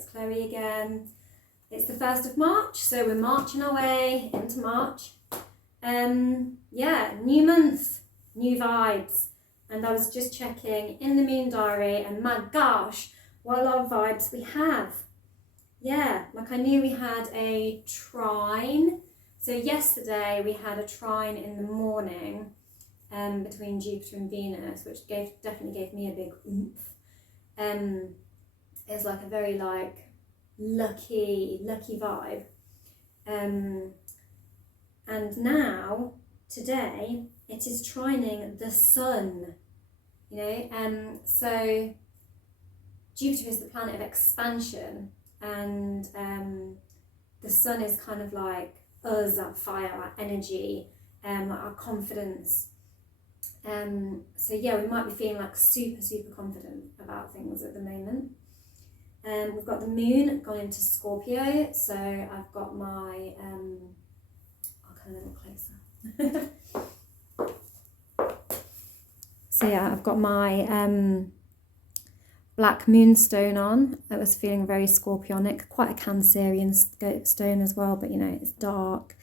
it's Chloe again. It's the 1st of March, so we're marching our way into March. Yeah, new month, new vibes. And I was just checking in the moon diary, and my gosh, what a lot of vibes we have. Yeah, like I knew we had a trine. So yesterday we had a trine in the morning between Jupiter and Venus, which definitely gave me a big oomph. It's like a very lucky vibe. And now, today, it is trining the sun, you know. So Jupiter is the planet of expansion, and the sun is kind of like us, our fire, our energy, our confidence. So yeah, we might be feeling like super confident about things at the moment. We've got the moon gone into Scorpio, so I've got my, I'll come a little closer. So yeah, I've got my black moonstone on. I was feeling very scorpionic, quite a Cancerian stone as well, but you know, it's dark.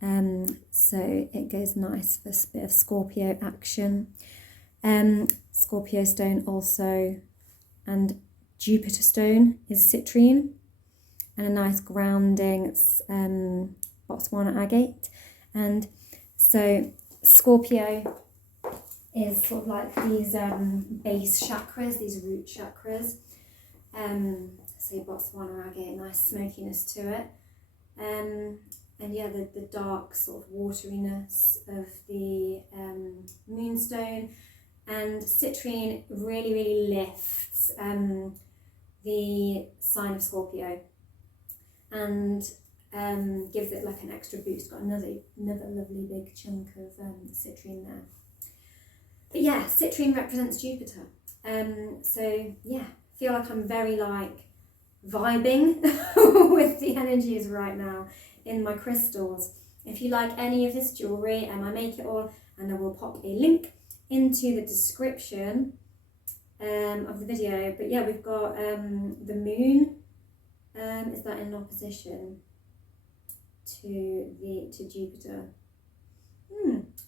So it goes nice for a bit of Scorpio action. Scorpio stone also, and Jupiter stone is citrine, and a nice grounding Botswana agate. And so Scorpio is sort of like these base chakras, these root chakras. So Botswana agate, nice smokiness to it. And yeah, the dark sort of wateriness of the moonstone, and citrine really lifts the sign of Scorpio and gives it like an extra boost. Got another lovely big chunk of citrine there. But yeah, citrine represents Jupiter. So yeah, feel like I'm very like vibing with the energies right now in my crystals. If you like any of this jewellery, I make it all, and I will pop a link into the description of the video. But yeah, we've got the moon. Is that in opposition to Jupiter?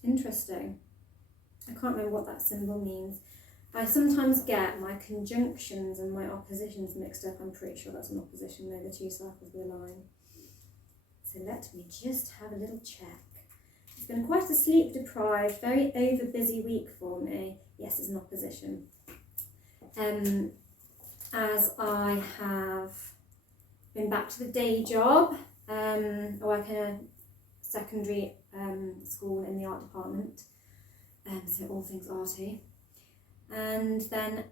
Interesting. I can't remember what that symbol means. I sometimes get my conjunctions and my oppositions mixed up. I'm pretty sure that's an opposition though, the two circles will align. So let me just have a little check. It's been quite a sleep deprived, very over busy week for me. Yes, it's an opposition. As I have been back to the day job, I work in a secondary school in the art department, so all things arty. And then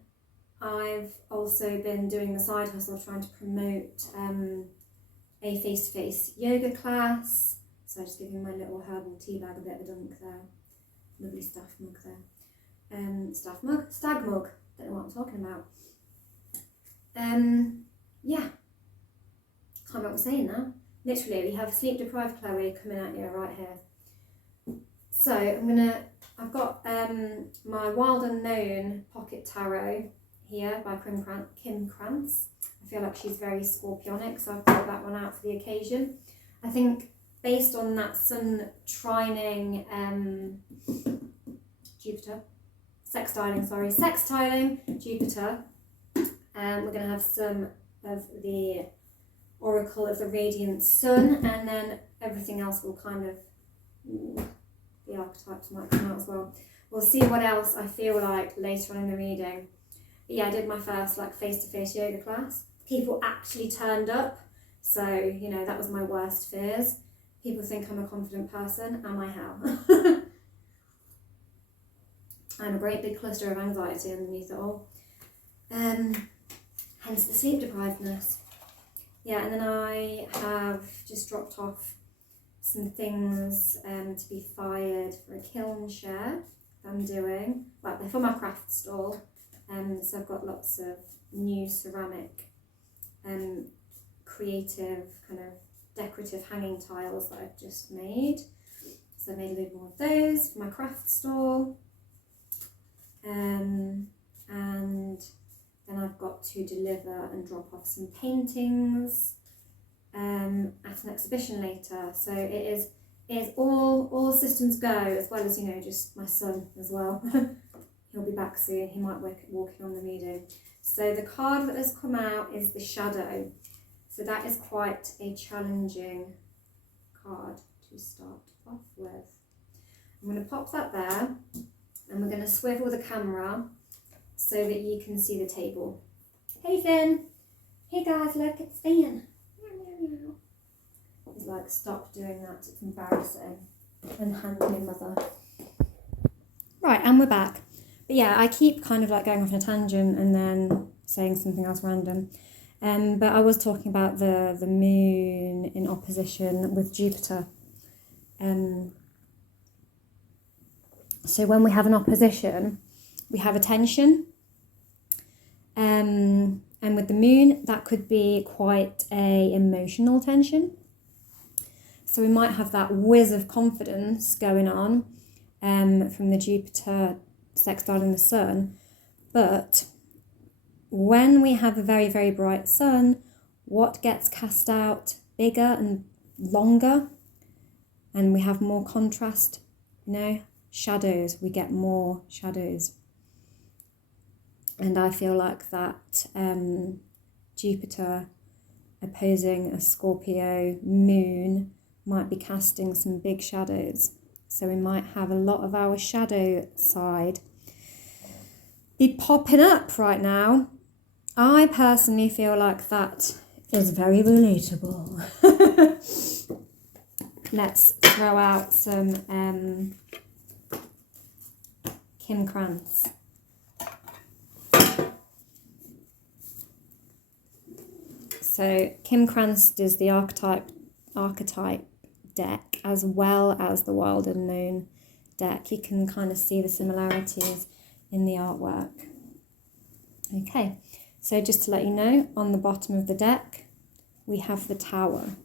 I've also been doing the side hustle of trying to promote a face-to-face yoga class. So just giving my little herbal tea bag a bit of a dunk there. Lovely staff mug there. Stag mug. Don't know what I'm talking about. Yeah. Can't remember what I'm saying now. Literally, we have sleep deprived Chloe coming at you right here. So I've got my Wild Unknown Pocket Tarot here by Kim Krantz. I feel like she's very scorpionic, so I've brought that one out for the occasion. I think based on that sun trining sextiling Jupiter, we're going to have some of the Oracle of the Radiant Sun, and then everything else will kind of, the archetypes might come out as well. We'll see what else I feel like later on in the reading. But yeah, I did my first like face-to-face yoga class. People actually turned up, so you know, that was my worst fears. People think I'm a confident person. Am I how? I'm a great big cluster of anxiety underneath it all. Hence the sleep deprivedness. Yeah, and then I have just dropped off some things to be fired for a kiln share I'm doing. Well, they're for my craft stall. So I've got lots of new ceramic creative kind of decorative hanging tiles that I've just made. So I made a load more of those for my craft stall. And Then I've got to deliver and drop off some paintings at an exhibition later. So it is all systems go, as well as, you know, just my son as well. He'll be back soon. He might walk in on the reading. So the card that has come out is the Shadow. So that is quite a challenging card to start off with. I'm going to pop that there, and we're going to swivel the camera so that you can see the table. Hey Finn! Hey guys, look, it's Finn! He's like, stop doing that, it's embarrassing. And hand me mother. Right, and we're back. But yeah, I keep kind of like going off on a tangent and then saying something else random. But I was talking about the moon in opposition with Jupiter. So when we have an opposition, we have a tension. And with the moon, that could be quite a emotional tension. So we might have that whiz of confidence going on from the Jupiter sextile in the sun. But when we have a very, very bright sun, what gets cast out bigger and longer? And we have more contrast, you know, shadows. We get more shadows. And I feel like that Jupiter opposing a Scorpio moon might be casting some big shadows. So we might have a lot of our shadow side be popping up right now. I personally feel like that is very relatable. Let's throw out some Kim Krantz. So Kim Krantz does the archetype deck as well as the Wild Unknown deck. You can kind of see the similarities in the artwork. Okay, so just to let you know, on the bottom of the deck we have the Tower.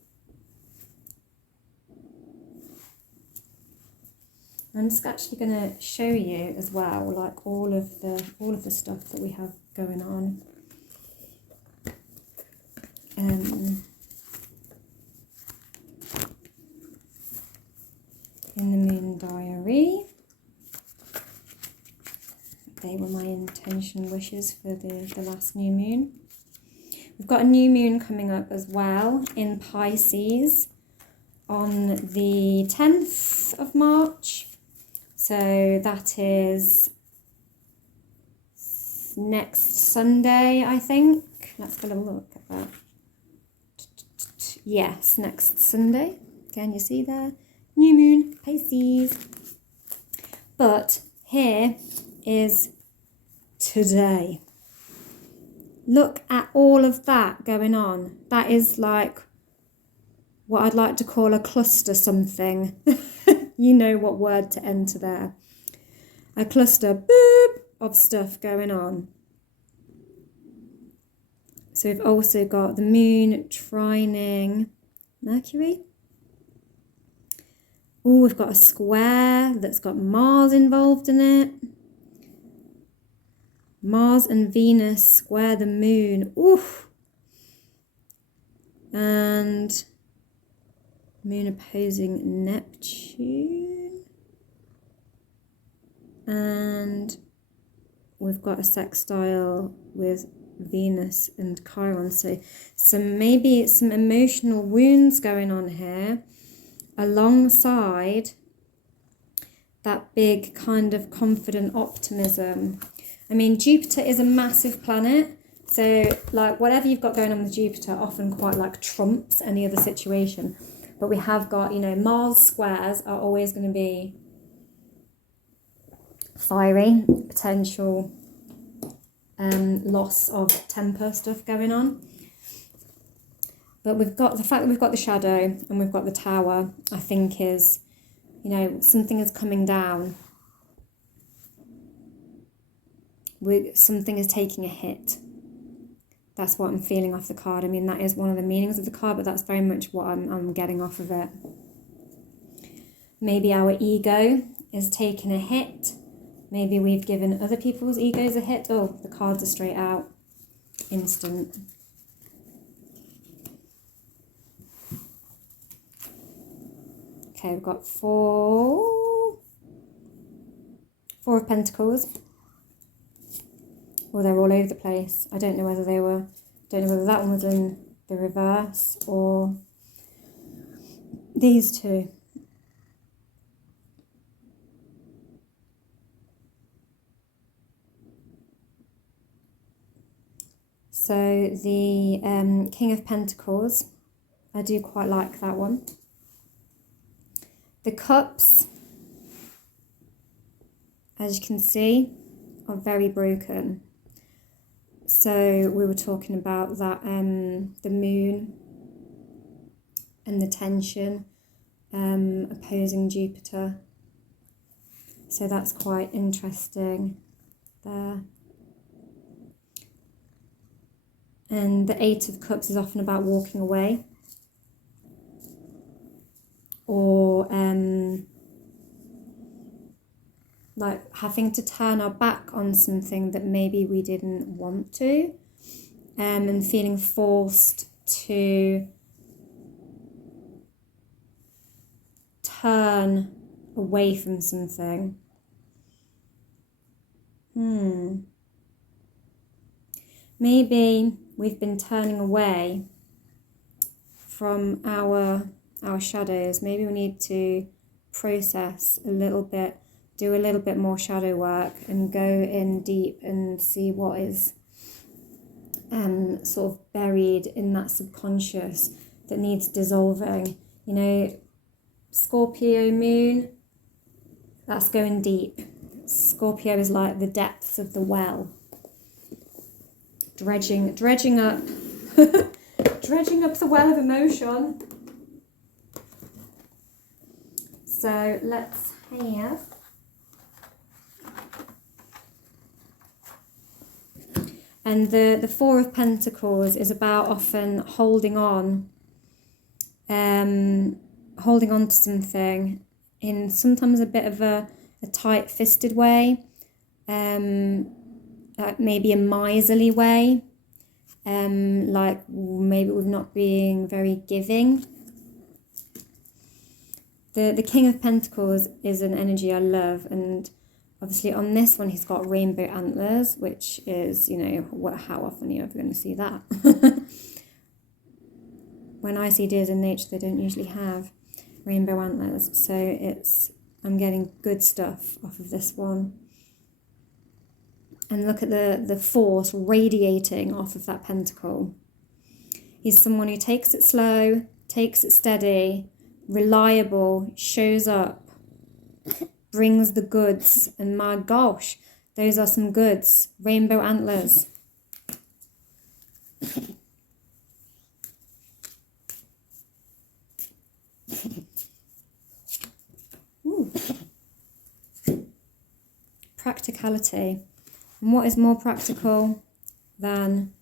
I'm just actually going to show you as well, like all of the stuff that we have going on. In the Moon Diary. They were my intention wishes for the last new moon. We've got a new moon coming up as well in Pisces on the 10th of March. So that is next Sunday, I think. Let's get a look at that. Yes, next Sunday. Can you see there? New moon, Pisces. But here is today. Look at all of that going on. That is like what I'd like to call a cluster something. You know what word to enter there. A cluster boop of stuff going on. So we've also got the moon trining Mercury. Oh, we've got a square that's got Mars involved in it. Mars and Venus square the moon. Oof. And moon opposing Neptune. And we've got a sextile with Venus and Chiron. So maybe some emotional wounds going on here alongside that big kind of confident optimism. I mean, Jupiter is a massive planet, so like whatever you've got going on with Jupiter often quite like trumps any other situation. But we have got, you know, Mars squares are always going to be fiery, potential loss of temper stuff going on. But we've got the fact that we've got the Shadow and we've got the Tower, I think is, you know, something is coming down. Something is taking a hit. That's what I'm feeling off the card. I mean, that is one of the meanings of the card, but that's very much what I'm getting off of it. Maybe our ego is taking a hit. Maybe we've given other people's egos a hit. Oh, the cards are straight out. instant. Okay, we've got four of Pentacles. Well, they're all over the place. I don't know whether that one was in the reverse or these two. So the King of Pentacles, I do quite like that one. The Cups, as you can see, are very broken. So we were talking about that, the moon and the tension opposing Jupiter. So that's quite interesting there. And the Eight of Cups is often about walking away or like having to turn our back on something that maybe we didn't want to, and feeling forced to turn away from something. Maybe we've been turning away from our shadows. Maybe we need to process a little bit, do a little bit more shadow work and go in deep and see what is sort of buried in that subconscious that needs dissolving. You know, Scorpio moon, that's going deep. Scorpio is like the depths of the well. Dredging up dredging up the well of emotion. So let's have and the Four of Pentacles is about often holding on to something in sometimes a bit of a tight-fisted way, like maybe a miserly way, like maybe we're not being very giving. The King of Pentacles is an energy I love, and obviously on this one he's got rainbow antlers, which is, you know, how often are you ever going to see that? When I see deers in nature, they don't usually have rainbow antlers, so I'm getting good stuff off of this one. And look at the force radiating off of that pentacle. He's someone who takes it slow, takes it steady, reliable, shows up, brings the goods, and my gosh, those are some goods. Rainbow antlers. Ooh. Practicality. And what is more practical than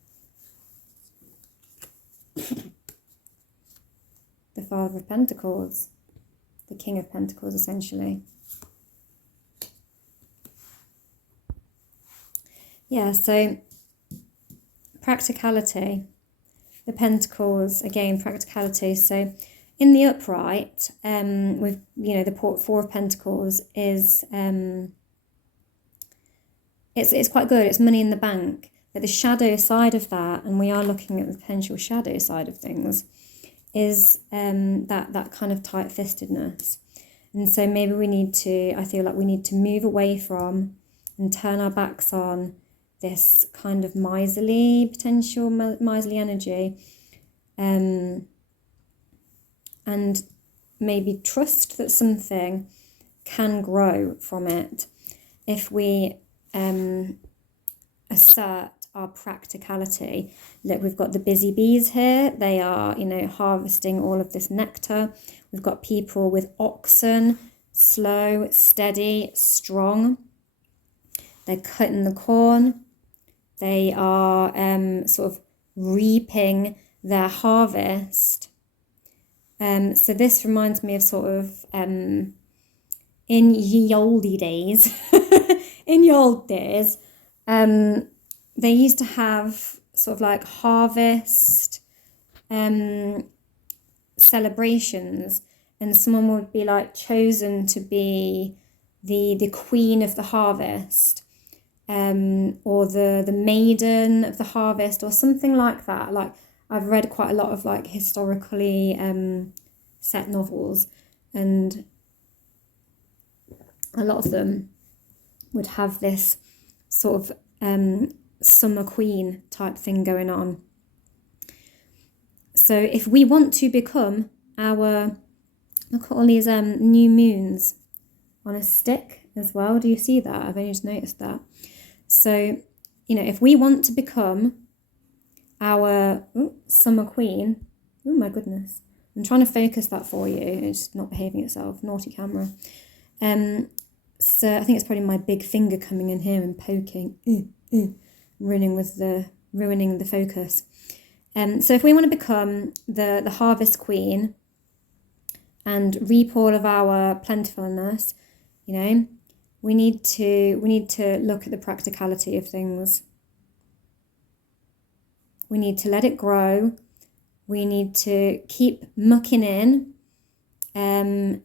the Father of Pentacles, the King of Pentacles, essentially? Yeah, so practicality, the Pentacles, again, practicality. So in the upright, with, you know, the Four of Pentacles is, it's quite good, it's money in the bank. But the shadow side of that, and we are looking at the potential shadow side of things, is that kind of tight-fistedness. And so maybe I feel like we need to move away from and turn our backs on this kind of miserly energy, and maybe trust that something can grow from it if we assert our practicality. Look, we've got the busy bees here. They are, you know, harvesting all of this nectar. We've got people with oxen, slow, steady, strong. They're cutting the corn. They are sort of reaping their harvest. So this reminds me of sort of in ye olde days, in the old days, they used to have sort of like harvest celebrations, and someone would be like chosen to be the queen of the harvest, or the maiden of the harvest, or something like that. Like, I've read quite a lot of like historically set novels, and a lot of them would have this sort of summer queen type thing going on. So if we want to become our, look at all these new moons on a stick as well. Do you see that? I've only just noticed that. So, you know, if we want to become our summer queen, oh my goodness, I'm trying to focus that for you. It's not behaving itself. Naughty camera. So I think it's probably my big finger coming in here and poking, ruining the focus. So if we want to become the harvest queen and reap all of our plentifulness, you know, we need to look at the practicality of things. We need to let it grow. We need to keep mucking in, and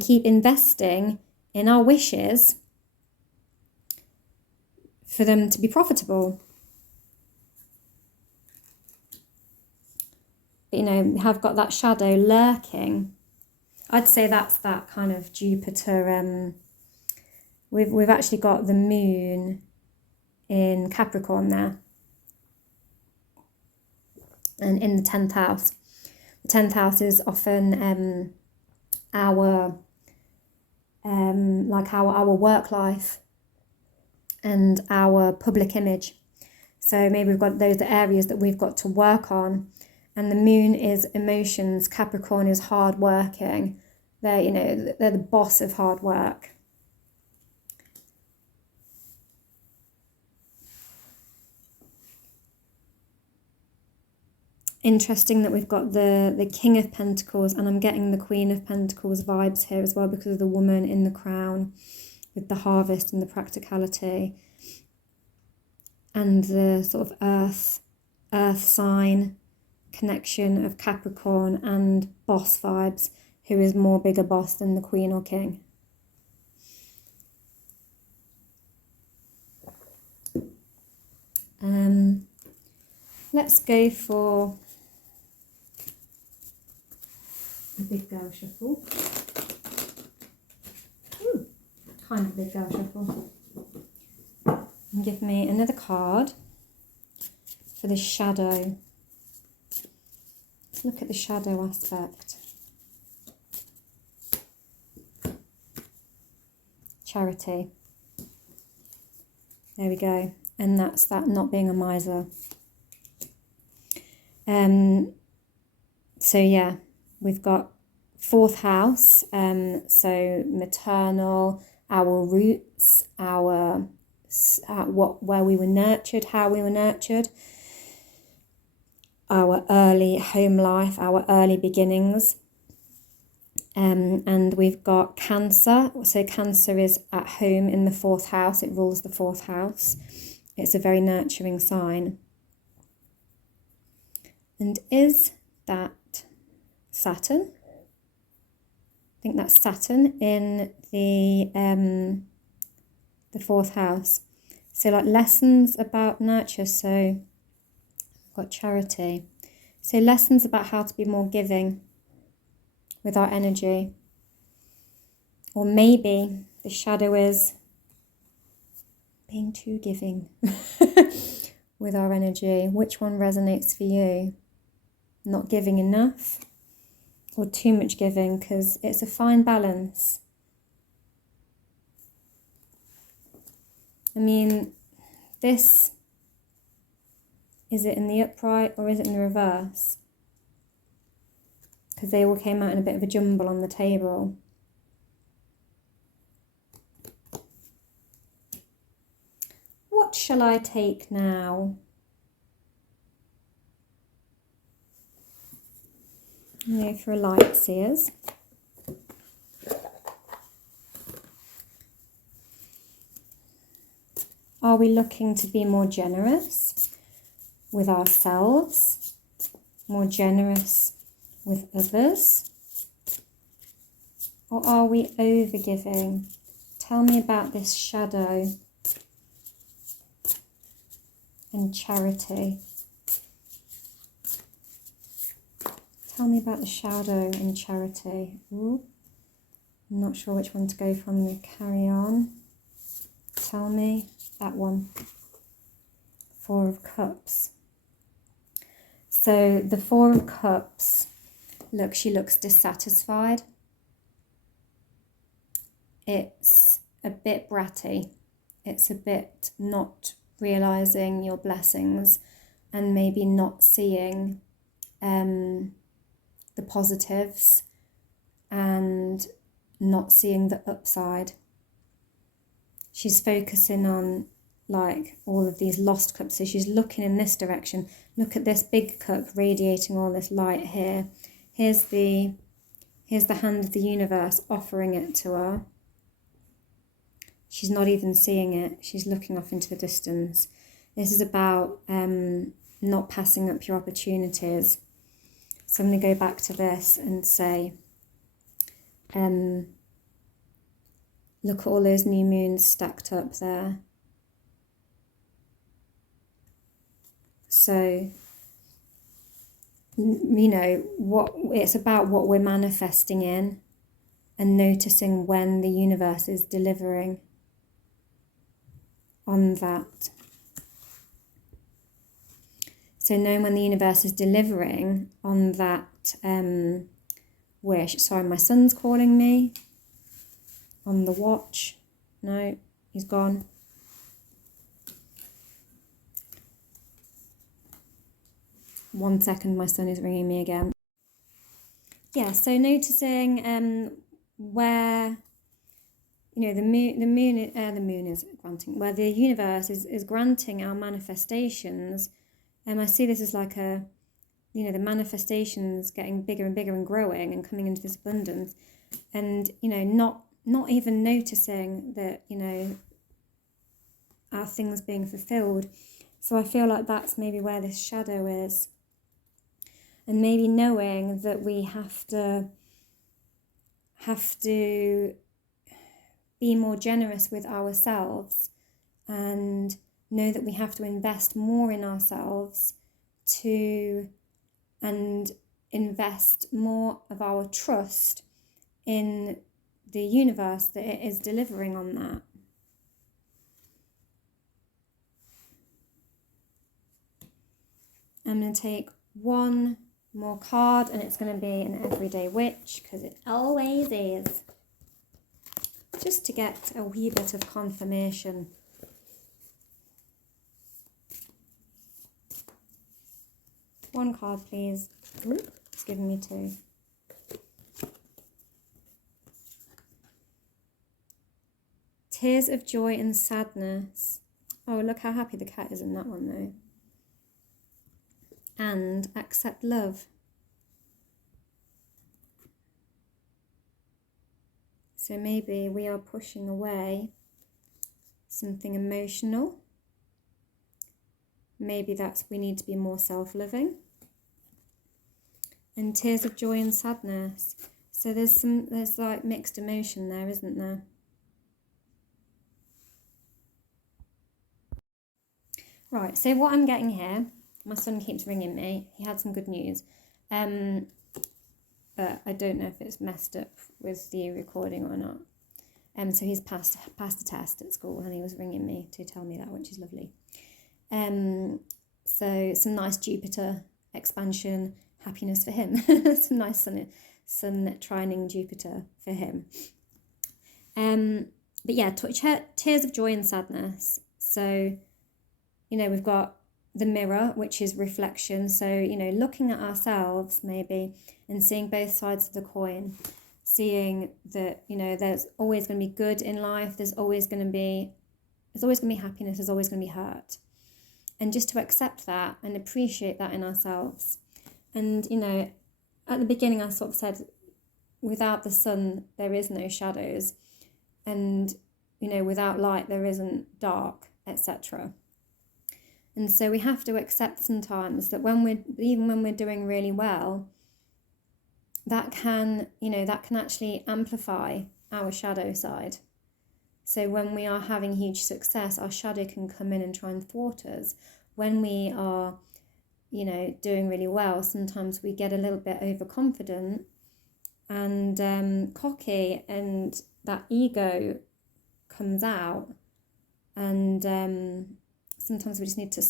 keep investing in our wishes for them to be profitable. But, you know, we have got that shadow lurking. I'd say that's that kind of Jupiter. We've actually got the moon in Capricorn there, and in the 10th house. The 10th house is often our work life and our public image. So maybe we've got those areas that we've got to work on. And the moon is emotions. Capricorn is hard working. They're the boss of hard work. Interesting that we've got the King of Pentacles, and I'm getting the Queen of Pentacles vibes here as well, because of the woman in the crown with the harvest and the practicality, and the sort of earth sign connection of Capricorn, and boss vibes, who is more bigger boss than the Queen or King. Let's go for a big girl shuffle. Kind of big girl shuffle. And give me another card for the shadow. Let's look at the shadow aspect. Charity. There we go. And that's that not being a miser. So yeah, we've got 4th house, so maternal, our roots, our where we were nurtured, how we were nurtured, our early home life, our early beginnings. And we've got Cancer. So Cancer is at home in the 4th house. It rules the 4th house. It's a very nurturing sign. And is that Saturn? I think that's Saturn in the 4th house. So like lessons about nurture. So I've got charity. So lessons about how to be more giving with our energy. Or maybe the shadow is being too giving with our energy. Which one resonates for you? Not giving enough or too much giving, because it's a fine balance. I mean, this, is it in the upright or is it in the reverse? Because they all came out in a bit of a jumble on the table. What shall I take now? Go for a light seers. Are we looking to be more generous? with ourselves, more generous with others? Or are we overgiving? Tell me about this shadow and charity. Tell me about the shadow and charity. Ooh, I'm not sure which one to go from. We carry on. Tell me that one. Four of Cups. So the Four of Cups, look, she looks dissatisfied. It's a bit bratty. It's a bit not realising your blessings and maybe not seeing the positives and not seeing the upside. She's focusing on like all of these lost cups. So she's looking in this direction. Look at this big cup radiating all this light here. Here's the hand of the universe offering it to her. She's not even seeing it. She's looking off into the distance. This is about not passing up your opportunities. So I'm going to go back to this and say, look at all those new moons stacked up there. So, you know, it's about what we're manifesting in and noticing when the universe is delivering on that. So knowing when the universe is delivering on that wish. Sorry, my son's calling me on the watch. No, he's gone. One second, my son is ringing me again. Yeah, so noticing where, you know, the moon is granting, where the universe is granting our manifestations. I see this as like a, you know, the manifestations getting bigger and bigger and growing and coming into this abundance, and, you know, not even noticing that, you know, our things being fulfilled. So I feel like that's maybe where this shadow is. And maybe knowing that we have to be more generous with ourselves and know that we have to invest more in ourselves and invest more of our trust in the universe that it is delivering on that. I'm going to take one more card, and it's going to be an everyday witch, because it always is, just to get a wee bit of confirmation. One card, please. Ooh, it's giving me two. Tears of joy and sadness. Oh, look how happy the cat is in that one, though. And accept love. So maybe we are pushing away something emotional. Maybe that's we need to be more self-loving. And tears of joy and sadness. So there's like mixed emotion there, isn't there? Right, so what I'm getting here, my son keeps ringing me. He had some good news. But I don't know if it's messed up with the recording or not. So he's passed the test at school, and he was ringing me to tell me that, which is lovely. So some nice Jupiter expansion happiness for him. Some nice sun trining Jupiter for him. But yeah, tears of joy and sadness. So, you know, we've got the mirror, which is reflection. So, you know, looking at ourselves maybe and seeing both sides of the coin, seeing that, you know, there's always going to be good in life. There's always going to be happiness. There's always going to be hurt. And just to accept that and appreciate that in ourselves. And, you know, at the beginning I sort of said, without the sun, there is no shadows. And, you know, without light, there isn't dark, etc. And so we have to accept sometimes that even when we're doing really well, that can actually amplify our shadow side. So when we are having huge success, our shadow can come in and try and thwart us. When we are, doing really well, sometimes we get a little bit overconfident and cocky, and that ego comes out. And sometimes we just need to,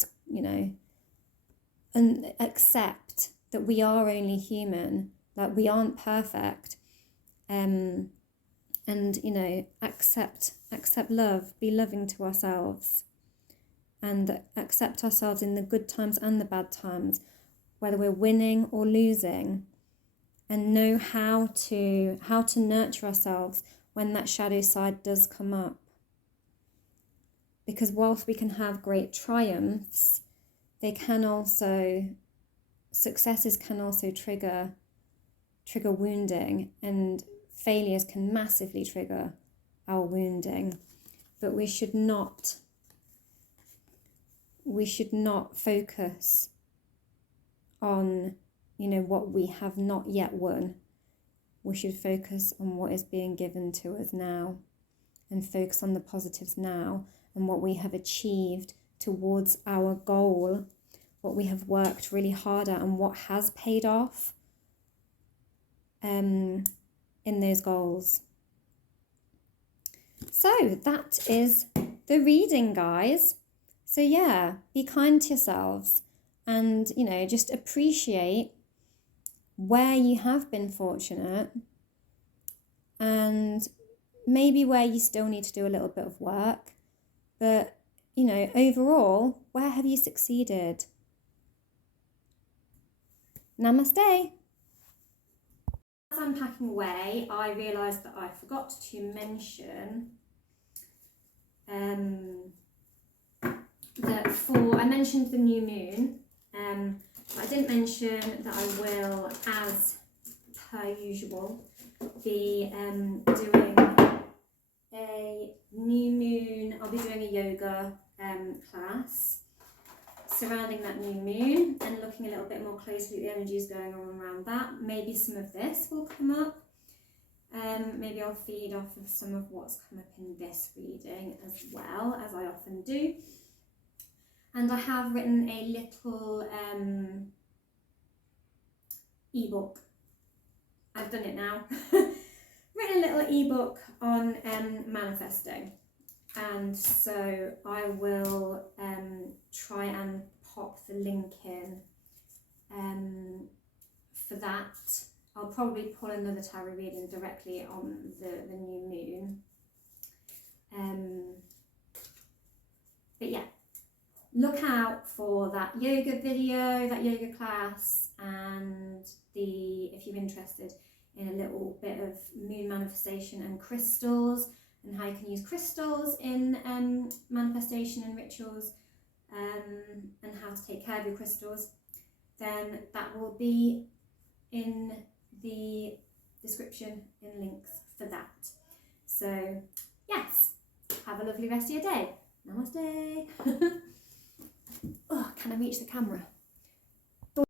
and accept that we are only human, that we aren't perfect, and accept love, be loving to ourselves, and accept ourselves in the good times and the bad times, whether we're winning or losing, and know how to nurture ourselves when that shadow side does come up. Because whilst we can have great triumphs, successes can also trigger wounding, and failures can massively trigger our wounding. But we should not focus on, what we have not yet won. We should focus on what is being given to us now, and focus on the positives now, and what we have achieved towards our goal, what we have worked really hard at, and what has paid off in those goals. So that is the reading, guys. So yeah, be kind to yourselves, and just appreciate where you have been fortunate, and maybe where you still need to do a little bit of work. But, overall, where have you succeeded? Namaste. As I'm packing away, I realised that I forgot to mention that I mentioned the new moon. I didn't mention that I will, as per usual, be doing a new moon. I'll be doing a yoga class surrounding that new moon, and looking a little bit more closely at the energies going on around that. Maybe some of this will come up. Maybe I'll feed off of some of what's come up in this reading as well, as I often do. And I have written a little ebook. I've done it now. Written a little ebook on manifesting, and so I will try and pop the link in for that. I'll probably pull another tarot reading directly on the new moon. But yeah, look out for that yoga video, that yoga class, and if you're interested in a little bit of moon manifestation and crystals, and how you can use crystals in manifestation and rituals, and how to take care of your crystals, then that will be in the description in links for that. So yes, have a lovely rest of your day. Namaste. Oh, can I reach the camera?